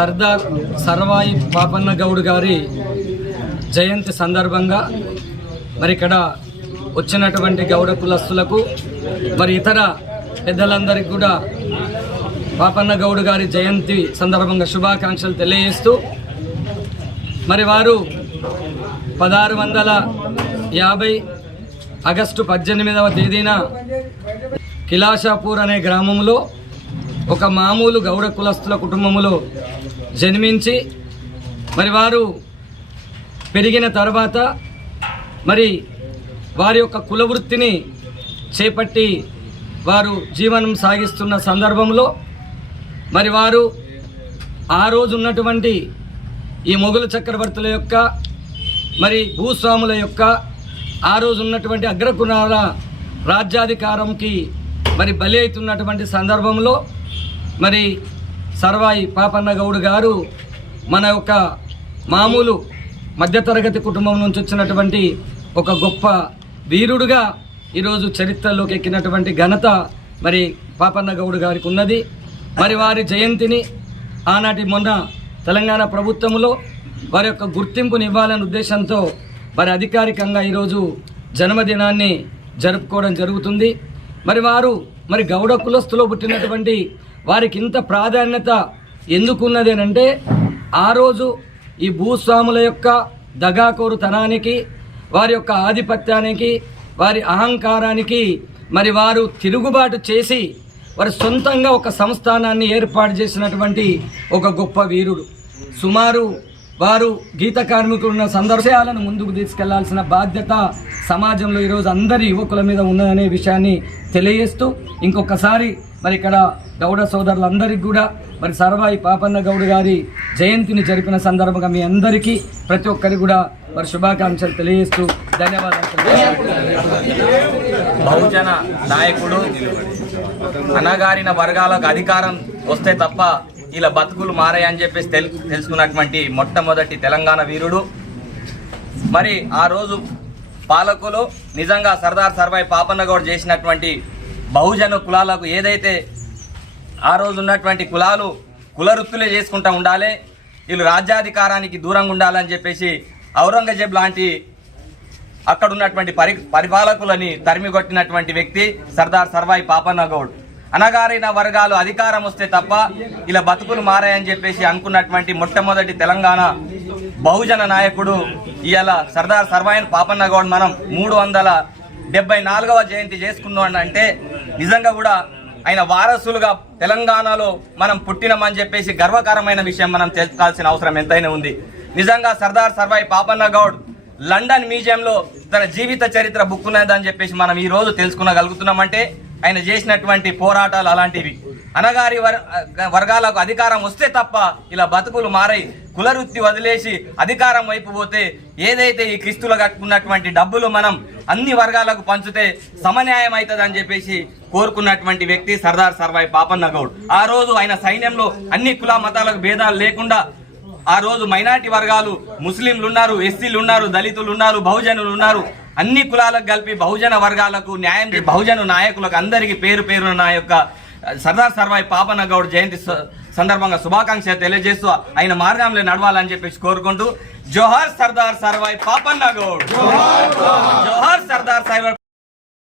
సర్దార్ సర్వాయి పాపన్న గౌడ్ గారి జయంతి సందర్భంగా మరి ఇక్కడ వచ్చినటువంటి గౌడ కులస్తులకు మరి ఇతర పెద్దలందరికీ కూడా పాపన్న గౌడ్ గారి జయంతి సందర్భంగా శుభాకాంక్షలు తెలియజేస్తూ మరి వారు పదహారు వందల యాభై ఆగస్టు పద్దెనిమిదవ తేదీన కిలాషాపూర్ అనే గ్రామంలో ఒక మామూలు గౌడ కులస్తుల కుటుంబంలో జన్మించి మరి వారు పెరిగిన తర్వాత మరి వారి యొక్క కులవృత్తిని చేపట్టి వారు జీవనం సాగిస్తున్న సందర్భంలో మరి వారు ఆ రోజు ఉన్నటువంటి ఈ మొఘలు చక్రవర్తుల యొక్క మరి భూస్వాముల యొక్క ఆ రోజు ఉన్నటువంటి అగ్రకుణాల రాజ్యాధికారంకి మరి బలి అవుతున్నటువంటి సందర్భంలో మరి సర్వాయి పాపన్న గౌడ్ గారు మన యొక్క మామూలు మధ్యతరగతి కుటుంబం నుంచి వచ్చినటువంటి ఒక గొప్ప వీరుడుగా ఈరోజు చరిత్రలోకి ఎక్కినటువంటి ఘనత మరి పాపన్న గౌడ్ గారికి ఉన్నది. మరి వారి జయంతిని ఆనాటి మొన్న తెలంగాణ ప్రభుత్వంలో వారి యొక్క గుర్తింపుని ఇవ్వాలనే ఉద్దేశంతో మరి అధికారికంగా ఈరోజు జన్మదినాన్ని జరుపుకోవడం జరుగుతుంది. మరి వారు మరి గౌడ కులస్తులో పుట్టినటువంటి వారికి ఇంత ప్రాధాన్యత ఎందుకున్నది అంటే ఆ రోజు ఈ భూస్వాముల యొక్క దగాకోరుతనానికి వారి యొక్క ఆధిపత్యానికి వారి అహంకారానికి మరి వారు తిరుగుబాటు చేసి వారి సొంతంగా ఒక సంస్థానాన్ని ఏర్పాటు చేసినటువంటి ఒక గొప్ప వీరుడు. సుమారు వారు గీత కార్మికులున్న సందర్శయాలను ముందుకు తీసుకెళ్ళాల్సిన బాధ్యత సమాజంలో ఈరోజు అందరి యువకుల మీద ఉన్నదనే విషయాన్ని తెలియజేస్తూ ఇంకొకసారి మరి ఇక్కడ గౌడ సోదరులందరికీ కూడా మరి సర్వాయి పాపన్న గౌడ్ గారి జయంతిని జరిపిన సందర్భంగా మీ అందరికీ ప్రతి ఒక్కరికి కూడా మరి శుభాకాంక్షలు తెలియజేస్తూ ధన్యవాదాలు. బహుజన నాయకుడు అనగారిన వర్గాలకు అధికారం వస్తే తప్ప ఇలా బతుకులు మారాయని చెప్పేసి తెలు తెలుసుకున్నటువంటి మొట్టమొదటి తెలంగాణ వీరుడు. మరి ఆ రోజు పాలకులు నిజంగా సర్దార్ సర్వాయి పాపన్న గౌడ్ చేసినటువంటి బహుజన కులాలకు ఏదైతే ఆ రోజు ఉన్నటువంటి కులాలు కులవృత్తులే చేసుకుంటూ ఉండాలి. వీళ్ళు రాజ్యాధికారానికి దూరంగా ఉండాలని చెప్పేసి ఔరంగజేబ్ లాంటి అక్కడ ఉన్నటువంటి పరి పరిపాలకులని తరిమి కొట్టినటువంటి వ్యక్తి సర్దార్ సర్వాయి పాపన్న గౌడ్ అనగారిన వర్గాలు అధికారం వస్తే తప్ప ఇలా బతుకులు మారాయని చెప్పేసి అనుకున్నటువంటి మొట్టమొదటి తెలంగాణ బహుజన నాయకుడు ఇవాళ సర్దార్ సర్వాయన్ పాపన్న గౌడ్ మనం మూడు వందల డెబ్బై నాలుగవ జయంతి చేసుకున్నాం అంటే నిజంగా కూడా ఆయన వారసులుగా తెలంగాణలో మనం పుట్టినమని చెప్పేసి గర్వకారమైన విషయం మనం తెలుసుకోవాల్సిన అవసరం ఎంతైనా ఉంది. నిజంగా సర్దార్ సర్వాయి పాపన్న గౌడ్ లండన్ మ్యూజియంలో తన జీవిత చరిత్ర బుక్ ఉన్నదని చెప్పేసి మనం ఈ రోజు తెలుసుకునగలుగుతున్నామంటే ఆయన చేసినటువంటి పోరాటాలు అలాంటివి. అనగారి వర్గాలకు అధికారం వస్తే తప్ప ఇలా బతుకులు మారై కులవృత్తి వదిలేసి అధికారం వైపు పోతే ఏదైతే ఈ క్రిస్తులు కట్టుకున్నటువంటి డబ్బులు మనం అన్ని వర్గాలకు పంచితే సమన్యాయం అవుతుంది అని చెప్పేసి కోరుకున్నటువంటి వ్యక్తి సర్దార్ సర్వాయి పాపన్న గౌడ్. ఆ రోజు ఆయన సైన్యంలో అన్ని కుల మతాలకు భేదాలు లేకుండా ఆ రోజు మైనార్టీ వర్గాలు ముస్లింలు ఉన్నారు ఎస్సీలు ఉన్నారు దళితులు ఉన్నారు బహుజనులు ఉన్నారు. అన్ని కులాలకు కలిపి బహుజన వర్గాలకు న్యాయం బహుజన నాయకులకు అందరికీ పేరు పేరున నా యొక్క సర్దార్ సర్వాయి పాపన్న గౌడ్ జయంతి సందర్భంగా శుభాకాంక్షలు తెలియజేస్తూ ఆయన మార్గంలో నడవాలని చెప్పేసి కోరుకుంటూ జోహార్ సర్దార్ సర్వాయి పాపన్న గౌడ్ జోహార్ సర్దార్ సర్వాయి